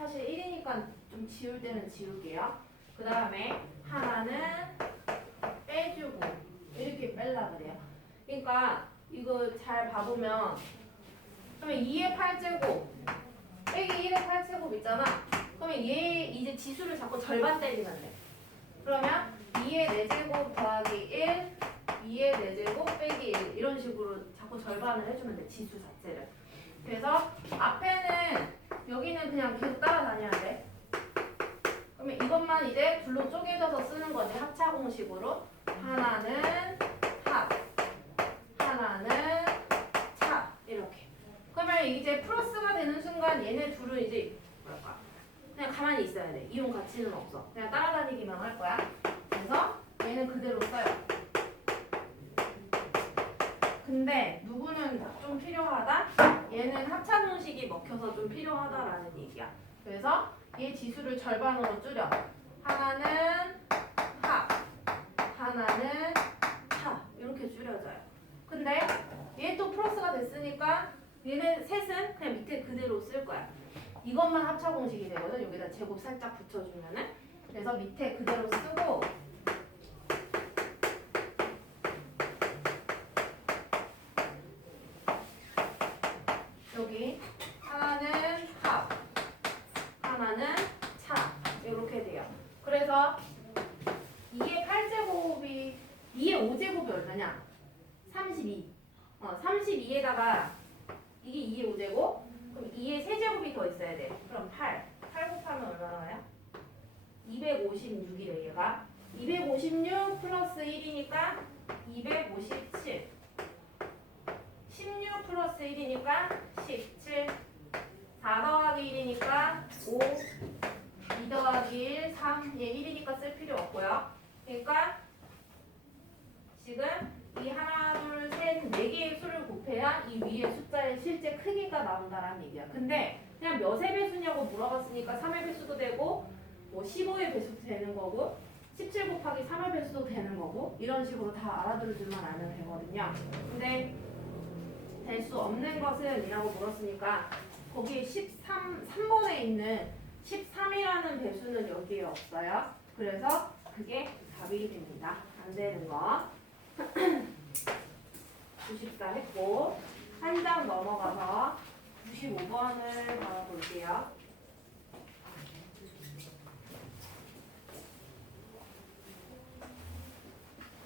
사실 1이니까 좀 지울 때는 지울게요. 그 다음에 하나는 빼주고 이렇게 뺄라 그래요. 그러니까 이거 잘 봐보면 그러면 2의 8제곱 빼기 1의 8제곱 있잖아. 그러면 얘 이제 지수를 자꾸 절반 때리면 돼. 그러면 2의 4제곱 더하기 1, 2의 4제곱 빼기 1 이런 식으로 자꾸 절반을 해주면 돼. 지수 자체를. 그래서 앞에는 여기는 그냥 계속 따라다녀야 돼. 그러면 이것만 이제 둘로 쪼개져서 쓰는 거지. 합차 공식으로. 하나는 합, 하나는 차 이렇게. 그러면 이제 플러스가 되는 순간 얘네 둘은 이제 뭐랄까 그냥 가만히 있어야 돼. 이용 가치는 없어. 그냥 따라다니기만 할 거야. 그래서 얘는 그대로 써요. 근데 누구는 좀 필요하다? 얘는 합차 공식이 먹혀서 좀 필요하다라는 얘기야. 그래서 얘 지수를 절반으로 줄여. 하나는 합, 하나는 차 이렇게 줄여져요. 근데 얘 또 플러스가 됐으니까 얘는 셋은 그냥 밑에 그대로 쓸 거야. 이것만 합차 공식이 되거든. 여기다 제곱 살짝 붙여주면은. 그래서 밑에 그대로 쓰고 여기 하나는 합, 하나는 차 이렇게 돼요. 그래서 2의 8제곱이 2의 5제곱이 얼마냐? 32. 32에다가 이게 2의 5제곱? 그럼 2의 세제곱이 더 있어야 돼. 그럼 8. 8 곱하면 얼마나 와요? 256이래 얘가. 256 플러스 1이니까 257. 16 플러스 1이니까 17. 4 더하기 1이니까 5. 2 더하기 1, 3. 얘 1이니까 쓸 필요 없고요. 그러니까 지금 이 하나, 둘, 셋, 네 개의 수를 곱해야 이 위에 숫자의 실제 크기가 나온다라는 얘기야. 근데 그냥 몇의 배수냐고 물어봤으니까 3의 배수도 되고 뭐 15의 배수도 되는 거고 17 곱하기 3의 배수도 되는 거고 이런 식으로 다 알아들을 줄만 알면 되거든요. 근데 될 수 없는 것은 이라고 물었으니까 거기 3번에 있는 13이라는 배수는 여기에 없어요. 그래서 그게 답이 됩니다. 안 되는 거. 94 했고 한 장 넘어가서 95번을 봐볼게요.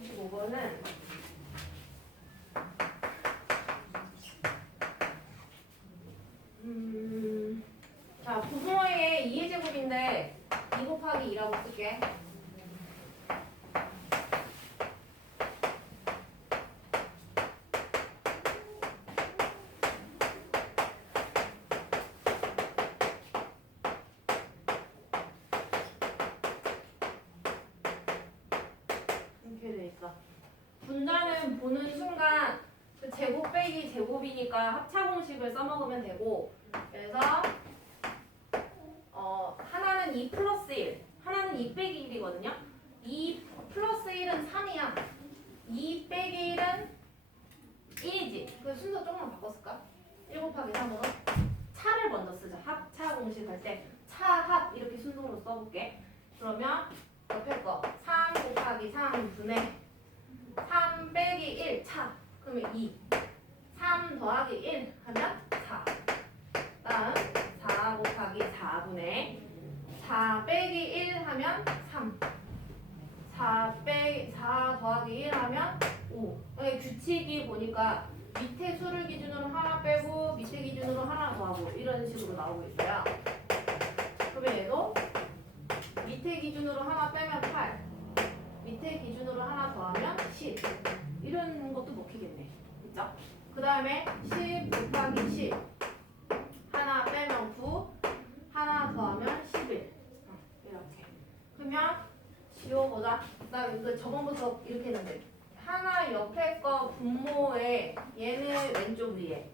95번은 자, 부모의 2의 제곱인데 2 곱하기 2라고 쓸게. 이렇게 돼 있어. 분자는 보는 순간 그 제곱 빼기 제곱이니까 합차 공식을 써먹으면 되고 그래서 하나는 2 플러스 1 하나는 2 빼기 1이거든요 2 플러스 1은 3이야 2 빼기 1은 1이지 그 순서 조금만 바꿨을까? 1 곱하기 3으로 차를 먼저 쓰자 합차 공식 할 때 차합 이렇게 순서로 써볼게 그러면 옆에 거 3 곱하기 3분의 3 빼기 1 차 그러면 2 3 더하기 1 하면 4 다음 4 곱하기 4분의 4 빼기 1 하면 3 4 더하기 1 하면 5 규칙이 보니까 밑에 수를 기준으로 하나 빼고 밑에 기준으로 하나 더하고 이런 식으로 나오고 있어요 그러면 얘도 밑에 기준으로 하나 빼면 8 밑에 기준으로 하나 더하면 10 이런 것도 먹히겠네 그죠? 그 다음에 10 곱하기 10 하나 빼면 9 하나 더하면 11 이렇게 그러면 지워보자 나 이거 저번부터 이렇게 했는데 하나 옆에 거 분모에 얘는 왼쪽 위에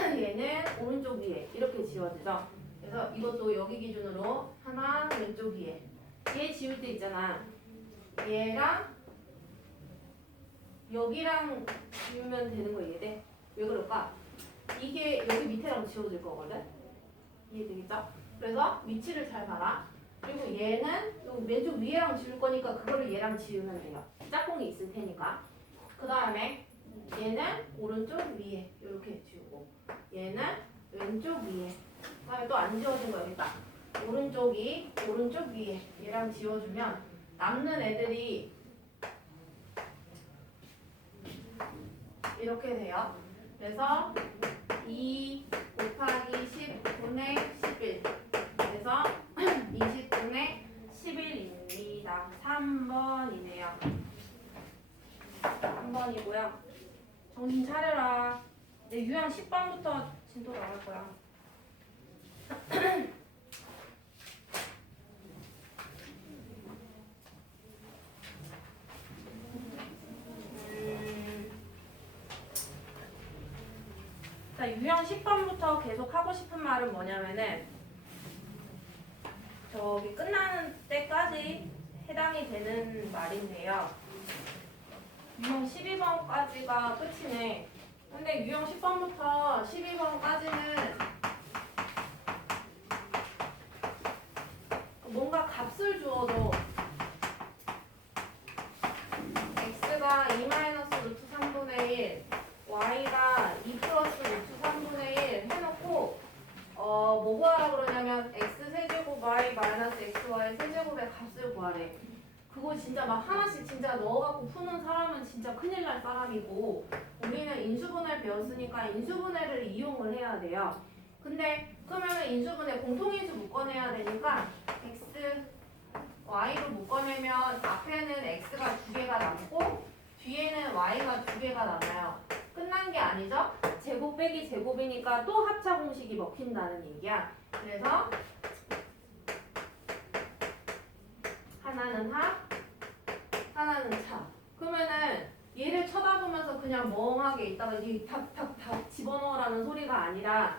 얘는 오른쪽 위에 이렇게 지워지죠 그래서 이것도 여기 기준으로 하나 왼쪽 위에 얘 지울 때 있잖아 얘랑 여기랑 지우면 되는 거 이해돼? 왜 그럴까? 이게 여기 밑에랑 지워질 거거든? 이해되겠죠? 그래서 위치를 잘 봐라. 그리고 얘는 왼쪽 위에랑 지울 거니까 그거를 얘랑 지우면 돼요. 짝꿍이 있을 테니까. 그 다음에 얘는 오른쪽 위에 이렇게 지우고 얘는 왼쪽 위에. 그 다음에 또 안 지워진 거 여기다. 오른쪽이 오른쪽 위에 얘랑 지워주면 남는 애들이 이렇게 돼요. 그래서 2 곱하기 10분의 11 그래서 20분의 11입니다. 3번이네요. 3번이고요. 정신 차려라. 내 유형 10번부터 진도 나갈 거야. 자, 유형 10번부터 계속 하고 싶은 말은 뭐냐면은 저기 끝나는 때까지 해당이 되는 말인데요. 유형 12번까지가 끝이네. 근데 유형 10번부터 12번까지는 뭔가 값을 주어도 x가 2-루트 3분의 1 y가 2 플러스 루트 3분의 1 해놓고 뭐 구하라고 그러냐면 x 세제곱 y 마이너스 xy 세제곱의 값을 구하래. 그거 진짜 막 하나씩 진짜 넣어갖고 푸는 사람은 진짜 큰일 날 사람이고 우리는 인수분해 배웠으니까 인수분해를 이용을 해야 돼요. 근데 그러면은 인수분해 공통인수 묶어내야 되니까 x, y로 묶어내면 앞에는 x가 2개가 남고 뒤에는 y가 2개가 남아요. 끝난 게 아니죠? 제곱 빼기 제곱이니까 또 합차 공식이 먹힌다는 얘기야. 그래서 하나는 합, 하나는 차. 그러면은 얘를 쳐다보면서 그냥 멍하게 있다가 이 답 집어넣으라는 소리가 아니라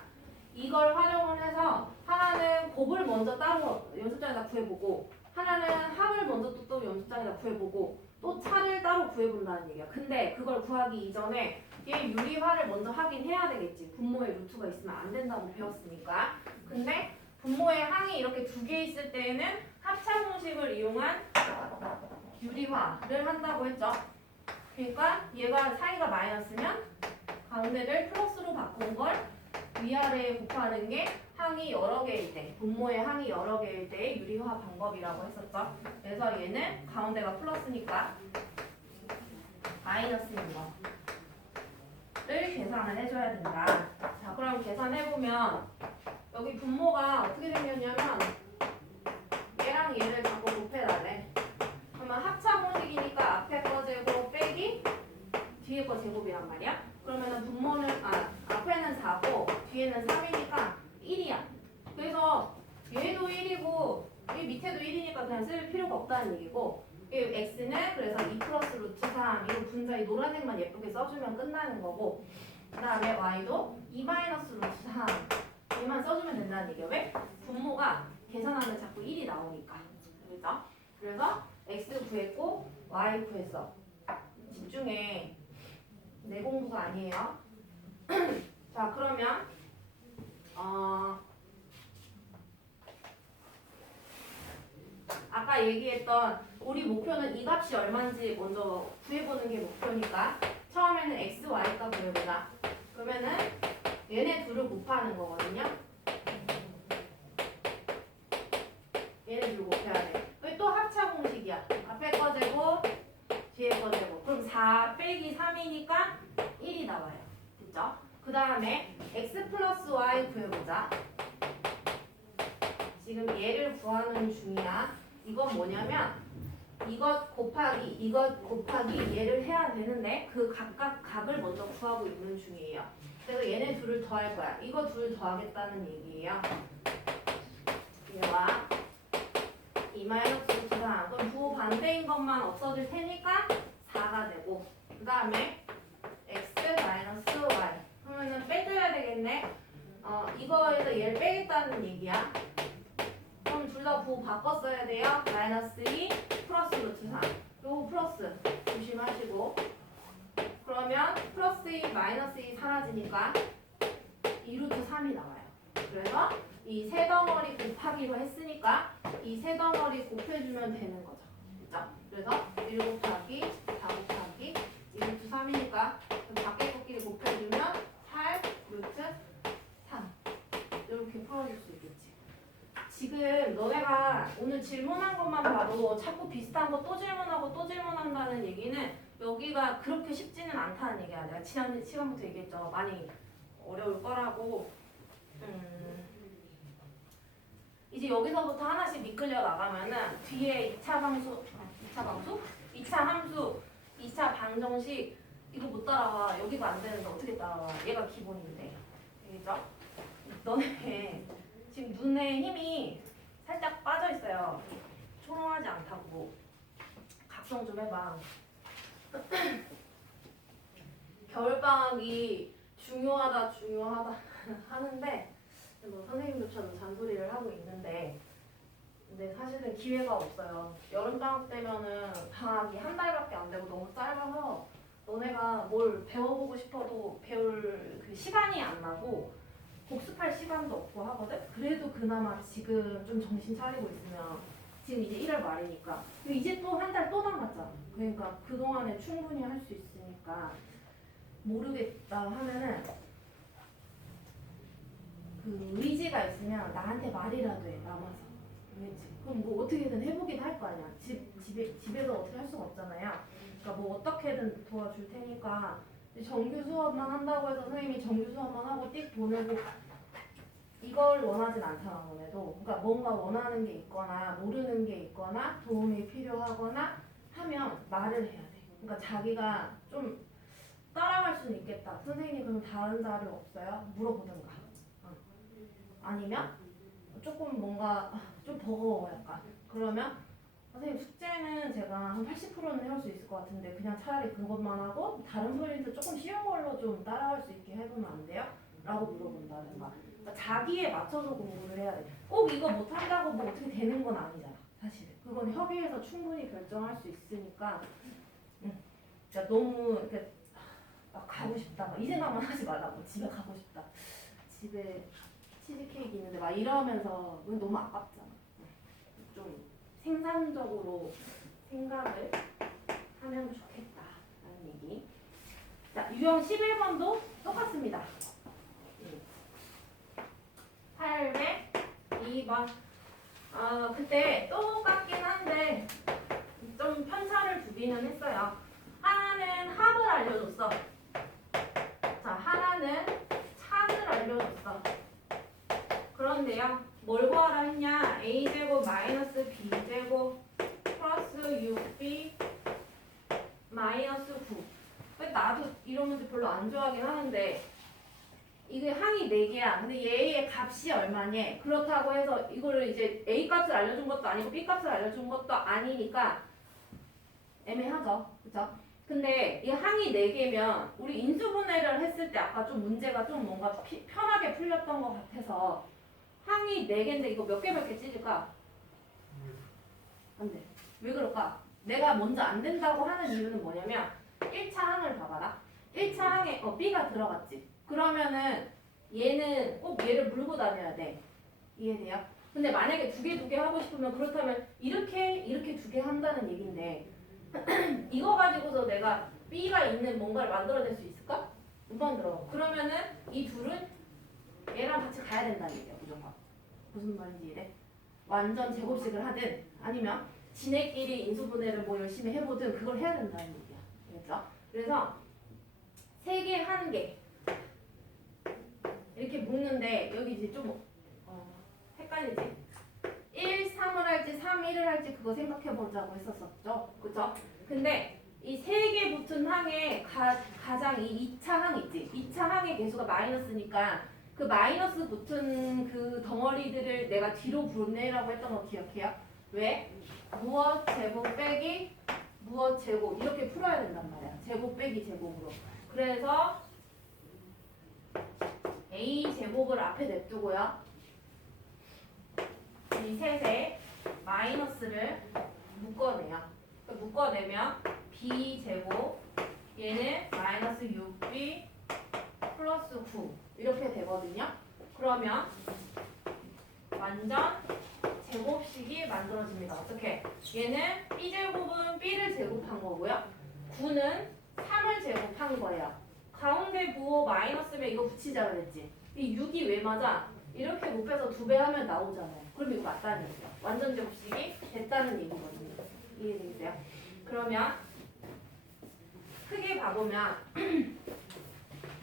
이걸 활용을 해서 하나는 곱을 먼저 따로 연습장에다 구해보고 하나는 합을 먼저 또 연습장에다 구해보고 또 차를 따로 구해본다는 얘기야. 근데 그걸 구하기 이전에 얘 유리화를 먼저 하긴 해야 되겠지. 분모에 루트가 있으면 안 된다고 배웠으니까. 근데 분모에 항이 이렇게 2개 있을 때에는 합차 공식을 이용한 유리화를 한다고 했죠. 그러니까 얘가 사이가 마이너스면 가운데를 플러스로 바꾼 걸 위아래에 곱하는 게 항이 여러 개일 때, 분모의 항이 여러 개일 때의 유리화 방법이라고 했었죠. 그래서 얘는 가운데가 플러스니까 마이너스인 거를 계산을 해줘야 된다. 자, 그럼 계산해보면 여기 분모가 어떻게 생겼냐면 얘랑 얘를 자꾸 곱해달래. 그러면 합차 공식이니까 앞에 거 제곱 빼기 뒤에 거 제곱이란 말이야. 그러면은 분모는 앞에는 4고 뒤에는 3이니까 1이야. 그래서 얘도 1이고 이 밑에도 1이니까 그냥 쓸 필요가 없다는 얘기고 x는 그래서 2 플러스 루트 3 이거 분자 이 노란색만 예쁘게 써주면 끝나는 거고 그 다음에 y도 2 마이너스 루트 3 얘만 써주면 된다는 얘기야. 왜? 분모가 계산하면 자꾸 1이 나오니까. 그렇죠? 그래서 x 구했고 y 구했어. 집중해. 내 공부가 아니에요. 자, 그러면 아까 얘기했던 우리 목표는 이 값이 얼마인지 먼저 구해보는 게 목표니까 처음에는 x, y 값 구해보자. 그러면은 얘네 둘을 곱하는 거거든요. 얘네 둘 곱해야 돼. 왜 또 합차 공식이야. 앞에 거 제곱, 뒤에 거 제곱. 그럼 4 빼기 3이니까 1이 나와요. 됐죠? 그 다음에 x 플러스 y 구해보자. 지금 얘를 구하는 중이야. 이건 뭐냐면 이것 곱하기 얘를 해야 되는데 그 각각 값을 먼저 구하고 있는 중이에요. 그래서 얘네 둘을 더할 거야. 이거 둘 더하겠다는 얘기예요. 얘와 2 마이너스 3. 그럼 부 반대인 것만 없어질 테니까 4가 되고 그 다음에 x 마이너스 y. 그러면은 빼줘야 되겠네. 이거에서 얘를 빼겠다는 얘기야. 그럼 둘 다 부 바꿔 써야 돼요. 마이너스 2 플러스 루트 3. 요거 플러스 조심하시고. 그러면 플러스 2 마이너스 2 사라지니까 2 루트 3이 나와요. 그래서 이 세 덩어리 곱하기로 했으니까 이 세 덩어리 곱해주면 되는 거죠. 그죠? 그래서 1 곱하기 4 곱하기 2 루트 3이니까 밖에 것끼리 곱해주면 8 루트 3 이렇게 풀어줄 수 있겠지. 지금 너네가 오늘 질문한 것만 봐도 자꾸 비슷한 거 또 질문하고 또 질문한다는 얘기는 여기가 그렇게 쉽지는 않다는 얘기야. 내가 지난 시간부터 얘기했죠. 많이 어려울 거라고. 이제 여기서부터 하나씩 미끌려 나가면은 뒤에 2차 함수, 2차 함수, 2차 방정식 이거 못 따라와. 여기가 안 되는데 어떻게 따라와? 얘가 기본인데. 알겠죠? 너네 지금 눈에 힘이 살짝 빠져 있어요. 초롱하지 않다고. 각성 좀 해봐. 겨울방학이 중요하다 하는데 뭐 선생님들처럼 잔소리를 하고 있는데 근데 사실은 기회가 없어요. 여름방학 때면은 방학이 한 달밖에 안 되고 너무 짧아서 너네가 뭘 배워보고 싶어도 배울 그 시간이 안 나고 복습할 시간도 없고 하거든? 그래도 그나마 지금 좀 정신 차리고 있으면 지금 이제 1월 말이니까 이제 또 한 달 또 남았잖아. 그러니까 그동안에 충분히 할 수 있으니까 모르겠다 하면은 그 의지가 있으면 나한테 말이라도 해. 남아서. 알겠지? 그럼 뭐 어떻게든 해보긴 할 거 아니야. 집에서 어떻게 할 수가 없잖아요. 그러니까 뭐 어떻게든 도와줄 테니까 정규 수업만 한다고 해서 선생님이 정규 수업만 하고 띡 보내고 이걸 원하진 않잖아. 너네도. 그러니까 뭔가 원하는 게 있거나 모르는 게 있거나 도움이 필요하거나 하면 말을 해야 돼. 그러니까 자기가 좀 따라갈 수는 있겠다. 선생님 그럼 다른 자료 없어요? 물어보든가. 아니면 조금 뭔가 좀 버거워 약간. 그러면 선생님 숙제는 제가 한 80%는 해올 수 있을 것 같은데 그냥 차라리 그것만 하고 다른 포인트 조금 쉬운 걸로 좀 따라갈 수 있게 해보면 안 돼요? 라고 물어본다든가. 그러니까 자기에 맞춰서 공부를 해야 돼. 꼭 이거 못한다고 뭐 어떻게 되는 건 아니잖아. 사실 그건 협의해서 충분히 결정할 수 있으니까 그러니까 너무 이렇게 가고 싶다 막 이 생각만 하지 말라고. 집에 가고 싶다. 집에 치즈케이크 있는데 막 이러면서 너무 아깝잖아. 좀 생산적으로 생각을 하면 좋겠다라는 얘기. 자, 유형 11번도 똑같습니다. 802번. 그때 똑같긴 한데 좀 편차를 두기는 했어요. 하나는 합을 알려줬어. 자, 하나는 차를 알려줬어. 그런데요, 뭘 구하라 했냐? a제곱 마이너스 b제곱 플러스 6b 마이너스 9. 나도 이런 문제 별로 안 좋아하긴 하는데 이게 항이 4개야. 근데 얘의 값이 얼마니? 그렇다고 해서 이거를 이제 a 값을 알려준 것도 아니고 b 값을 알려준 것도 아니니까 애매하죠. 그죠? 근데 이 항이 4개면 우리 인수분해를 했을 때 아까 좀 문제가 좀 뭔가 편하게 풀렸던 것 같아서 항이 4개인데 이거 몇 개 찢을까? 안 돼. 왜 그럴까? 내가 먼저 안 된다고 하는 이유는 뭐냐면 1차 항을 봐봐라. 1차 항에 B가 들어갔지. 그러면은 얘는 꼭 얘를 물고 다녀야 돼. 이해돼요? 근데 만약에 두 개 하고 싶으면 그렇다면 이렇게 2개 한다는 얘긴데 이거 가지고서 내가 B가 있는 뭔가를 만들어낼 수 있을까? 못 만들어. 그러면은 이 둘은 얘랑 같이 가야 된다는 얘기야. 무조건. 무슨 말인지 이해? 완전 제곱식을 하든 아니면 지네끼리 인수분해를 뭐 열심히 해보든 그걸 해야 된다는 얘기야. 알겠죠? 그래서 3개, 1개 이렇게 묶는데 여기 이제 좀 헷갈리지? 1, 3을 할지 3, 1을 할지 그거 생각해보자고 했었었죠. 그죠? 근데 이 3개 붙은 항에 가장 이 2차 항 있지? 2차 항의 개수가 마이너스니까 그 마이너스 붙은 그 덩어리들을 내가 뒤로 보내라고 했던 거 기억해요? 왜? 무엇 제곱 빼기 무엇 제곱 이렇게 풀어야 된단 말이야. 제곱 빼기 제곱으로. 그래서 a 제곱을 앞에 냅두고요. 이 셋에 마이너스를 묶어내요. 묶어내면 b 제곱 얘는 마이너스 6b 플러스 9 이렇게 되거든요. 그러면 완전 제곱식이 만들어집니다. 어떻게? 얘는 b제곱은 b를 제곱한 거고요. 9는 3을 제곱한 거예요. 가운데 부호 마이너스면 이거 붙이자 그랬지. 이 6이 왜 맞아? 이렇게 곱해서 2배 하면 나오잖아요. 그럼 이거 맞다는 얘기죠. 완전 제곱식이 됐다는 얘기거든요. 이해되세요? 그러면 크게 봐보면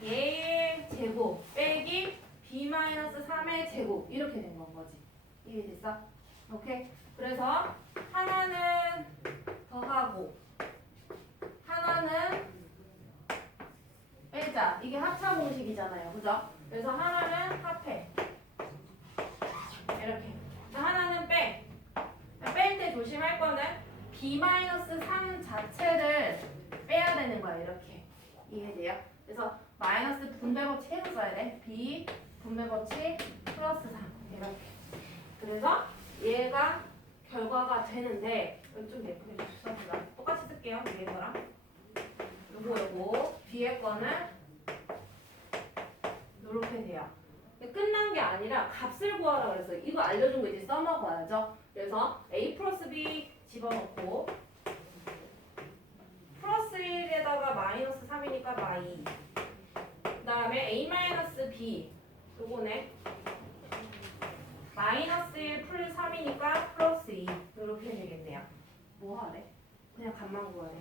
얘의 제곱 빼기 b-3의 제곱 이렇게 된 건 거지. 이해됐어? 오케이? 그래서 하나는 더하고 하나는 빼자. 이게 합차 공식이잖아요. 그죠? 그래서 하나는 합해. 이렇게. 하나는 빼. 뺄 때 조심할 거는 b-3 자체를 빼야 되는 거야. 이렇게. 이해돼요? 그래서 마이너스 분배 법칙 계속 써야 돼. b 분배 법칙 플러스 3. 이렇게. 그래서 얘가 결과가 되는데 좀 예쁘게 써보자. 똑같이 쓸게요. 위에 거랑. 요거 뒤에 거는 이렇게 돼요. 끝난 게 아니라 값을 구하라 그래서 이거 알려준 거 이제 써먹어야죠. 그래서 a 플러스 b 집어넣고 플러스 1에다가 마이너스 3이니까 마이. 그 다음에 a 마이너스 b 요거네. 마이너스 1 플러스 3이니까 플러스 2 이렇게 되겠네요. 뭐 하래? 그냥 값만 구하래.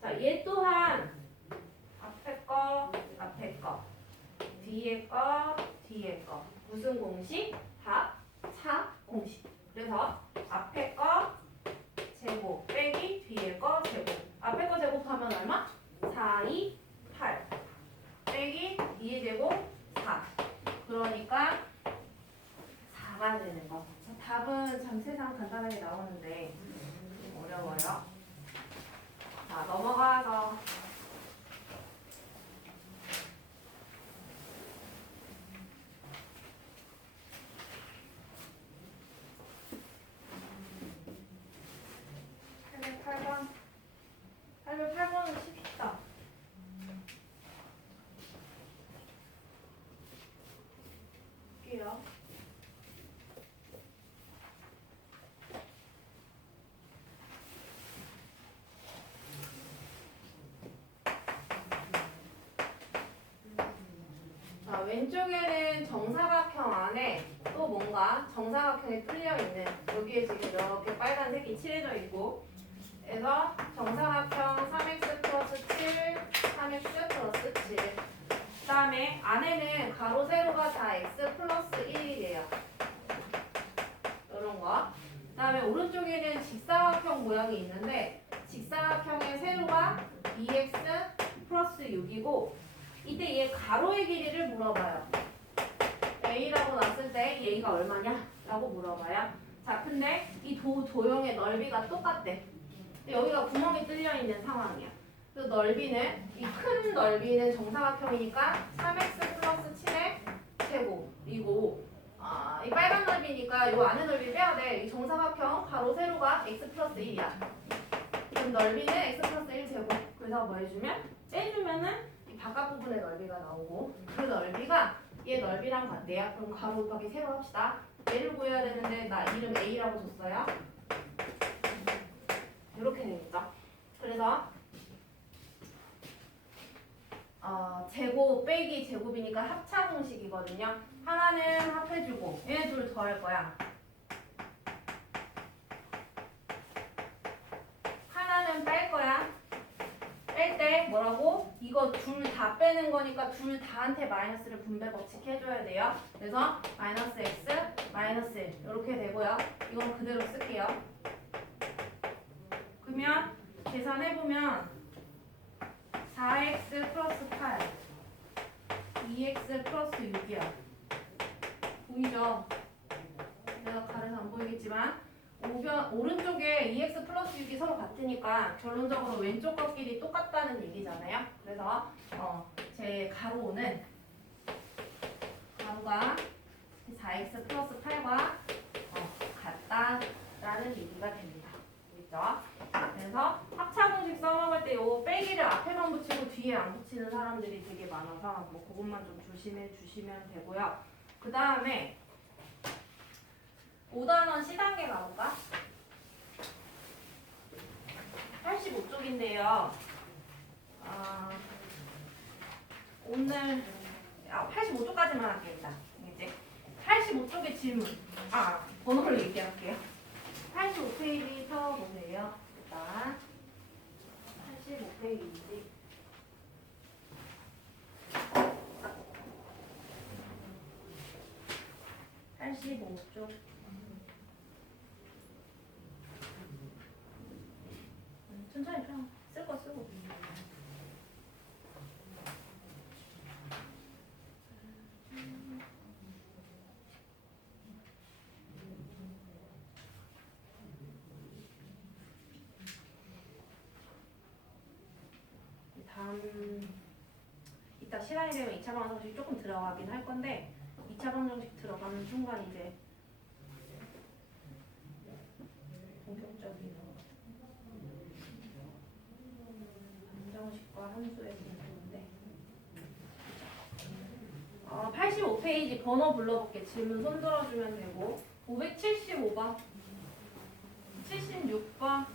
자, 얘 또한 앞에 거 뒤에 거 뒤에 거 무슨 공식? 합차 공식. 그래서 앞에 거 제곱 빼기 뒤에 거 제곱. 앞에 거 제곱하면 얼마? 4, 2, 8 빼기 2의 제곱 4. 그러니까 4가 되는 거. 답은 참 세상 간단하게 나오는데 좀 어려워요. 자, 넘어가서 왼쪽에는 정사각형 안에 또 뭔가 정사각형이 뚫려 있는 여기에 지금 이렇게 빨간색이 칠해져 있고 그래서 정사각형 3x 플러스 7, 3x 플러스 7. 그 다음에 안에는 가로 세로가 다 x 플러스 1이래요. 이런 거. 그 다음에 오른쪽에는 직사각형 모양이 있는데 직사각형의 세로가 2x 플러스 6이고 이때 얘 가로의 길이를 물어봐요. A라고 놨을 때 얘가 얼마냐? 라고 물어봐요. 자, 근데 이 도형의 넓이가 똑같대. 여기가 구멍이 뚫려 있는 상황이야. 그 넓이는 이 큰 넓이는 정사각형이니까 3x 플러스 7의 제곱이고 이 빨간 넓이니까 이 안에 넓이 빼야 돼. 이 정사각형 가로 세로가 x 플러스 1이야. 그럼 넓이는 x 플러스 1 제곱. 그래서 뭐 해주면? 빼주면은 바깥 부분의 넓이가 나오고 그 넓이가 얘 넓이랑 같대요. 그럼 가로 곱하기 세로 합시다. 얘를 구해야 되는데 나 이름 A라고 줬어요. 이렇게 되겠죠. 그래서 제곱 빼기 제곱이니까 합차 공식이거든요. 하나는 합해주고 얘네 둘 더할 거야. 하나는 뺄 거야. 뺄 때 뭐라고? 이거 둘 다 빼는 거니까 둘 다한테 마이너스를 분배 법칙 해줘야 돼요. 그래서 마이너스 x, 마이너스 1 이렇게 되고요. 이건 그대로 쓸게요. 그러면 계산해보면 4x 플러스 8 2x 플러스 6이야. 보이죠? 내가 가려서 안 보이겠지만 오른쪽에 2x 플러스 6이 서로 같으니까 결론적으로 왼쪽 것끼리 똑같다는 얘기잖아요. 그래서 제 가로는 가로가 4x 플러스 8과 같다라는 얘기가 됩니다. 알겠죠? 그래서 합차 공식 써먹을 때 요 빼기를 앞에만 붙이고 뒤에 안 붙이는 사람들이 되게 많아서 뭐 그것만 좀 조심해 주시면 되고요. 그 다음에 가볼까? 85쪽인데요. 오늘 85쪽까지만 할게요. 일단 이제 85쪽의 질문. 번호를 얘기할게요. 85페이지부터 보세요. 일단 85페이지. 85쪽. 천천히 펴. 쓸 거 쓰고. 이따 시간이 되면 2차 방정식 조금 들어가긴 할 건데 2차 방정식 들어가는 순간 이제 본격적인 방정식과 함수의 공부인데 85페이지 번호 불러볼게. 질문 손 들어주면 되고 575번 76번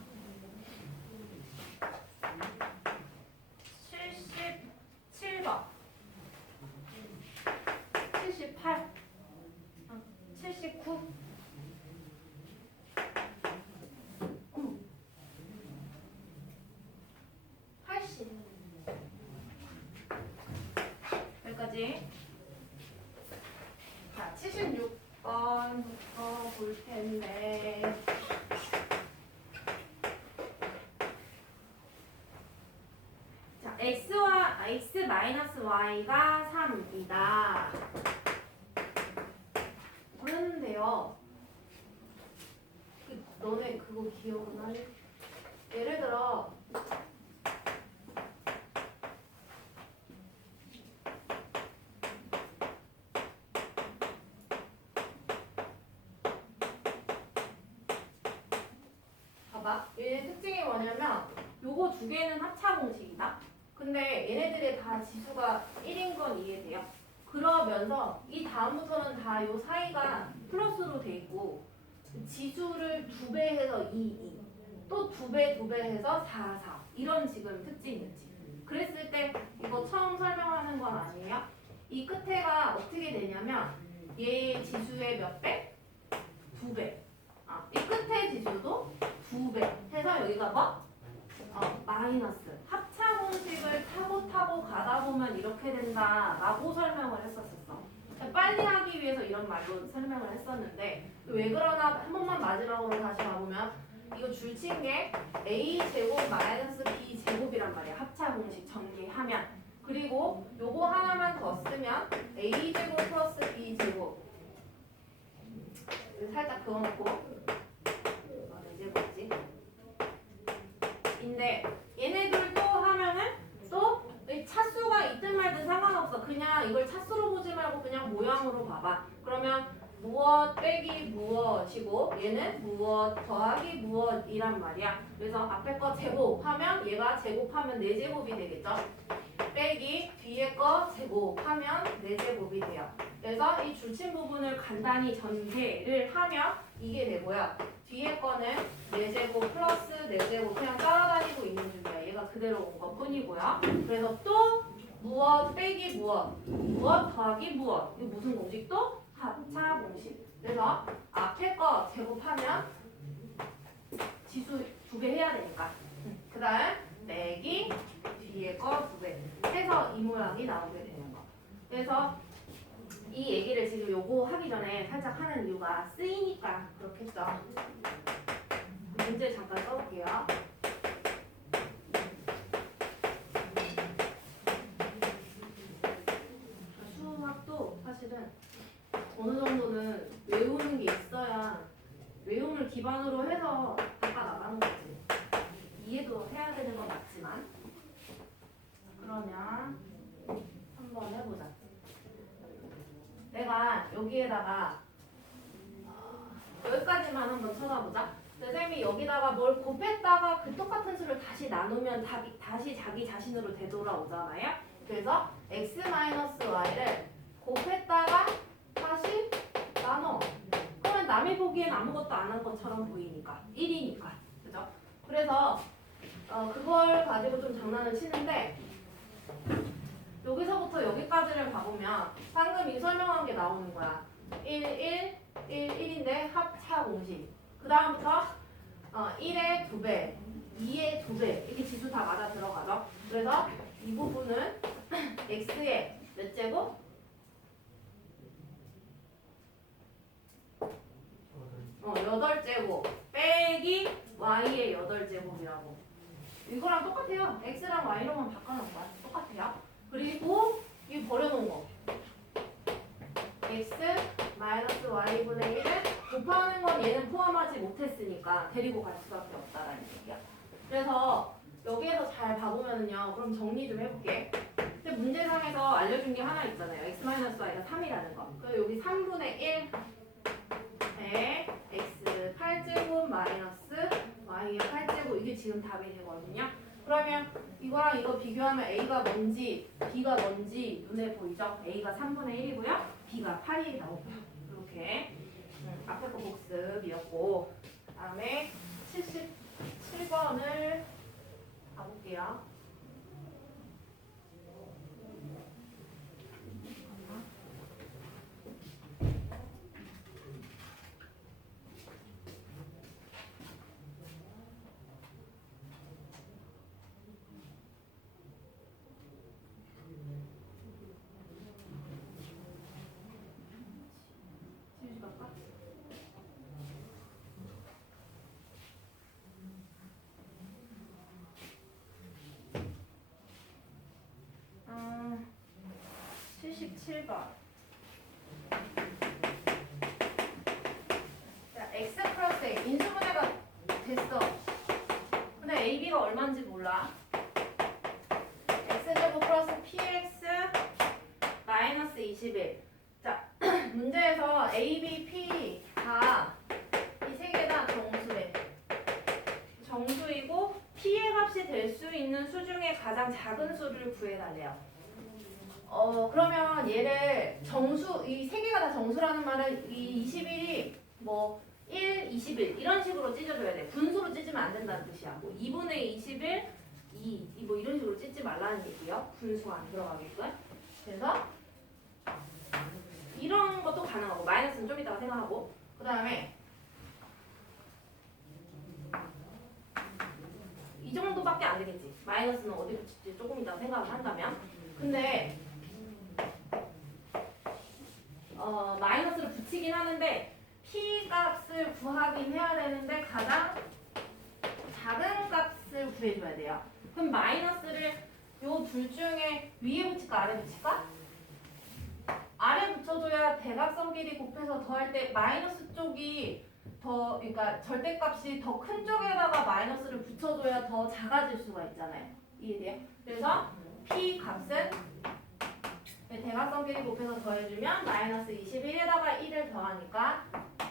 77번 78 79 80 여기까지. 자, 76번부터 볼 텐데 자, x-y가 3이다 그랬는데요. 너네 그거 기억은 하니? 예를 들어 봐봐. 얘네 특징이 뭐냐면 요거 두 개는 합차 공식이다. 근데 얘네들이 다 지수가 1인 건 이해돼요? 그러면서 이 다음부터는 다 요 사이가 플러스로 돼 있고 지수를 2배 해서 2, 2 또 2배, 2배 해서 4, 4 이런 지금 특징이 있지. 그랬을 때 이거 처음 설명하는 건 아니에요? 이 끝에가 어떻게 되냐면 얘 지수의 몇 배? 2배. 이 끝에 지수도 2배 해서 여기가 뭐? 마이너스. 합차 공식을 타고 가다 보면 이렇게 된다라고 설명을 했었어. 빨리 하기 위해서 이런 말로 설명을 했었는데 왜 그러나 한 번만 마지막으로 다시 가보면 이거 줄친 게 a제곱 마이너스 b제곱이란 말이야. 합차 공식 전개하면. 그리고 요거 하나만 더 쓰면 a제곱 플러스 b제곱 살짝 그어놓고 이제 뭐지? 인데 얘네들도 하면은 또 차수가 있든 말든 상관없어. 그냥 이걸 차수로 보지 말고 그냥 모양으로 봐봐. 그러면 무엇 빼기 무엇이고 얘는 무엇 더하기 무엇이란 말이야. 그래서 앞에 거 제곱하면 얘가 제곱하면 4제곱이 되겠죠. 빼기 뒤에 거 제곱하면 4제곱이 돼요. 그래서 이 줄친 부분을 간단히 전개를 하면 이게 되고요. 뒤에 거는 4제곱 플러스 4제곱 그냥 따라다니고 있는 중이야. 얘가 그대로 온 것 뿐이고요. 그래서 또 무엇 빼기 무엇, 무엇 더하기 무엇. 이거 무슨 공식도? 합차 공식. 그래서 앞에 거 제곱하면 지수 2배 해야 되니까. 그 다음 빼기 뒤에 거 2배 해서 이 모양이 나오게 되는 거. 그래서 이 얘기를 지금 요거 하기 전에 살짝 하는 이유가 쓰이니까 그렇겠죠. 문제 잠깐 써볼게요. 수학도 사실은 어느 정도는 외우는 게 있어야 외움을 기반으로 해서 바꿔 나가는 거지. 이해도 해야 되는 건 맞지만 그러면 한번 해보자. 내가 여기에다가 여기까지만 한번 쳐다보자. 쌤이 여기다가 뭘 곱했다가 그 똑같은 수를 다시 나누면 다시 자기 자신으로 되돌아오잖아요. 그래서 x-y를 곱했다가 다시 나눠. 그러면 남이 보기엔 아무것도 안 한 것처럼 보이니까 1이니까 그죠? 그래서 그걸 가지고 좀 장난을 치는데 여기서부터 여기까지를 봐보면 방금 이 설명한 게 나오는 거야. 1, 1, 1, 1인데 합차 공식. 그 다음부터 1의 2배, 2의 2배 이게 지수 다 맞아 들어가죠. 그래서 이 부분은 x의 몇 제곱? 8제곱 빼기 y의 8제곱이라고. 이거랑 똑같아요. x랑 y로만 바꿔놓은 거야. 똑같아요. 그리고 이 버려놓은 거. x 마이너스 y분의 1을 곱하는 건 얘는 포함하지 못했으니까 데리고 갈 수밖에 없다라는 얘기야. 그래서 여기에서 잘 봐보면요. 그럼 정리 좀 해볼게. 근데 문제상에서 알려준 게 하나 있잖아요. x 마이너스 y가 3이라는 거. 그래서 여기 3분의 1 에 x 8제곱 마이너스 y의 8제곱 이게 지금 답이 되거든요. 그러면 이거랑 이거 비교하면 a가 뭔지 b가 뭔지 눈에 보이죠? a가 3분의 1이고요. b가 8이 나오고요. 이렇게 앞에 거 복습이었고 다음에 77번을 가볼게요. 음, 77번. 자, x 플러스 a 인수분해가 됐어. 근데 ab가 얼마인지 몰라. x제곱 플러스 px 마이너스 21. 자, 문제에서 a, b, p 다 이 세 개 다 정수래. 정수이고 p의 값이 될 수 있는 수 중에 가장 작은 수를 구해달래요. 그러면 얘를 정수, 이 세 개가 다 정수라는 말은 이 21이 뭐 1, 21 이런 식으로 찢어줘야 돼. 분수로 찢으면 안 된다는 뜻이야. 뭐 2분의 21, 2, 뭐 이런 식으로 찢지 말라는 얘기예요. 분수가 안 들어가게끔. 그래서 이런 것도 가능하고 마이너스는 좀 이따가 생각하고 그 다음에 이 정도밖에 안 되겠지. 마이너스는 어디 붙일지 조금 이따가 생각을 한다면. 근데 마이너스를 붙이긴 하는데 p 값을 구하긴 해야 되는데 가장 작은 값을 구해줘야 돼요. 그럼 마이너스를 요 둘 중에 위에 붙일까 아래 붙일까? 아래 붙여줘야 대각선끼리 곱해서 더할 때 마이너스 쪽이 더, 그러니까 절대값이 더 큰 쪽에다가 마이너스를 붙여줘야 더 작아질 수가 있잖아요. 이해돼요? 그래서 p 값은 대각선끼리 곱해서 더해주면 마이너스 21에다가 1을 더하니까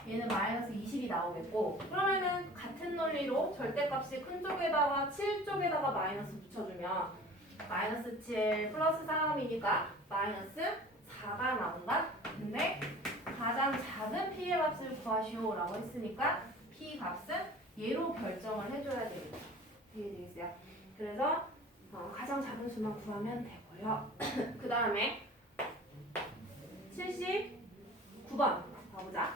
얘는 마이너스 20이 나오겠고 그러면은 같은 논리로 절대값이 큰 쪽에다가 7쪽에다가 마이너스 붙여주면 마이너스 7 플러스 3이니까 마이너스 4가 나온다? 근데 가장 작은 p의 값을 구하시오라고 했으니까 p 값은 얘로 결정을 해줘야 되겠죠. 이해되겠어요? 그래서 가장 작은 수만 구하면 되고요. 그 다음에 79번 가보자.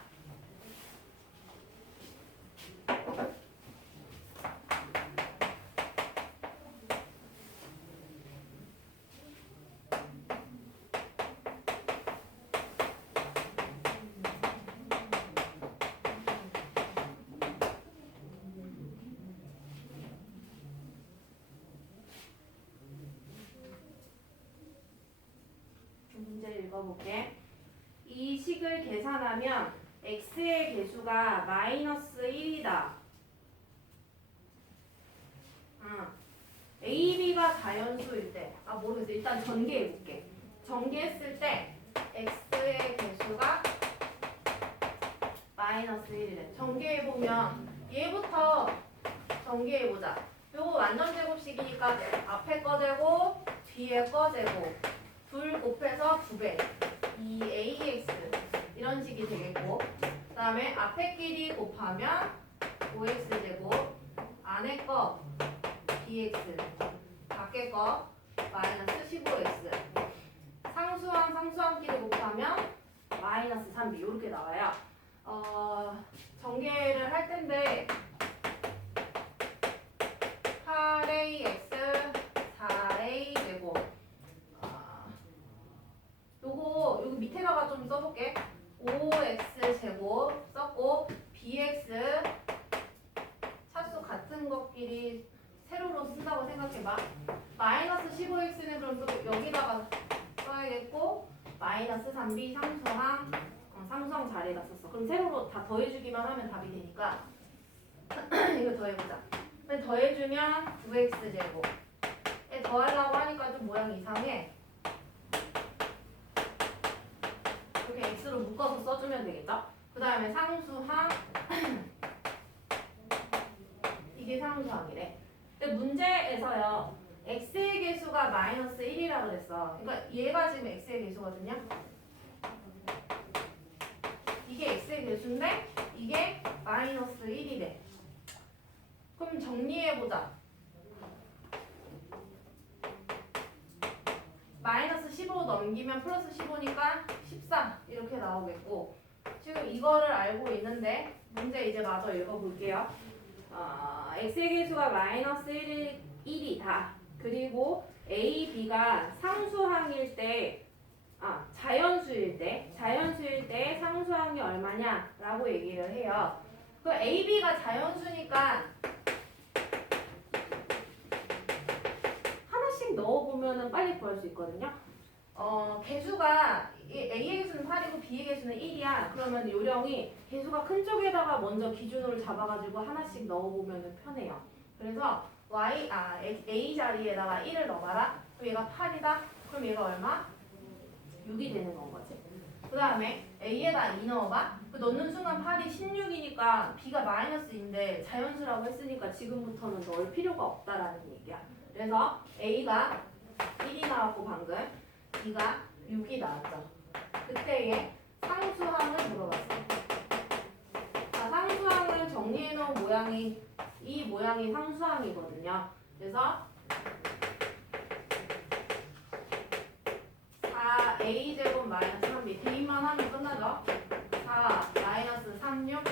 문제를 읽어볼게. 이 식을 계산하면 x의 개수가 마이너스 1이다. a, b가 자연수일 때, 모르겠어. 일단 전개해볼게. 전개했을 때 x의 개수가 마이너스 1이래. 전개해보면 얘부터 전개해보자. 요거 완전 제곱식이니까 앞에 거 제곱, 뒤에 거 제곱. 둘 곱해서 2배 2ax 이런 식이 되겠고 그 다음에 앞에 끼리 곱하면 5x제곱, 안에 거 bx, 밖에 거 마이너스 15x, 상수항끼리 곱하면 마이너스 3b 이렇게 나와요. 전개를 할 텐데 8ax 4a 제곱, 요거 여기 밑에다가 좀 써볼게. 5x 제곱 썼고 bx 차수 같은 것끼리 세로로 쓴다고 생각해봐. 마이너스 15x는 그럼 또 여기다가 써야겠고, 마이너스 3b 상수항 자리에다 썼어. 그럼 세로로 다 더해주기만 하면 답이 되니까 이거 더해보자. 더해주면 9x제곱. 더하려고 하니까 좀 모양이 이상해. 이렇게 x로 묶어서 써주면 되겠죠? 그 다음에 상수항 이게 상수항이래. 근데 문제에서요, x의 개수가 마이너스 1이라고 그랬어. 그러니까 얘가 지금 x의 개수거든요. 이게 x의 개수인데 이게 마이너스 1이래. 그럼 정리해보자. 마이너스 15 넘기면 플러스 15니까 14 이렇게 나오겠고, 지금 이거를 알고 있는데 문제 이제 마저 읽어볼게요. x의 개수가 마이너스 1이다. 그리고 a, b가 상수항일 때, 자연수일 때 상수항이 얼마냐라고 얘기를 해요. 그 a, b가 자연수니까 하나씩 넣어보면 빨리 구할 수 있거든요. 개수가 A의 개수는 8이고 B의 개수는 1이야. 그러면 요령이 개수가 큰 쪽에다가 먼저 기준으로 잡아가지고 하나씩 넣어보면 편해요. 그래서 A 자리에다가 1을 넣어봐라. 그럼 얘가 8이다. 그럼 얘가 얼마? 6이 되는 건 거지. 그 다음에 A에다 2 넣어봐. 그 넣는 순간 8이 16이니까 B가 마이너스인데 자연수라고 했으니까 지금부터는 넣을 필요가 없다라는 얘기야. 그래서 A가 1이 나왔고 방금 B가 6이 나왔죠. 그때의 상수항을 물어봤어. 상수항을 정리해놓은 모양이 이 모양이 상수항이거든요. 그래서 4a제곱 마이너스 3b 대입만 하면 끝나죠. 4 마이너스 36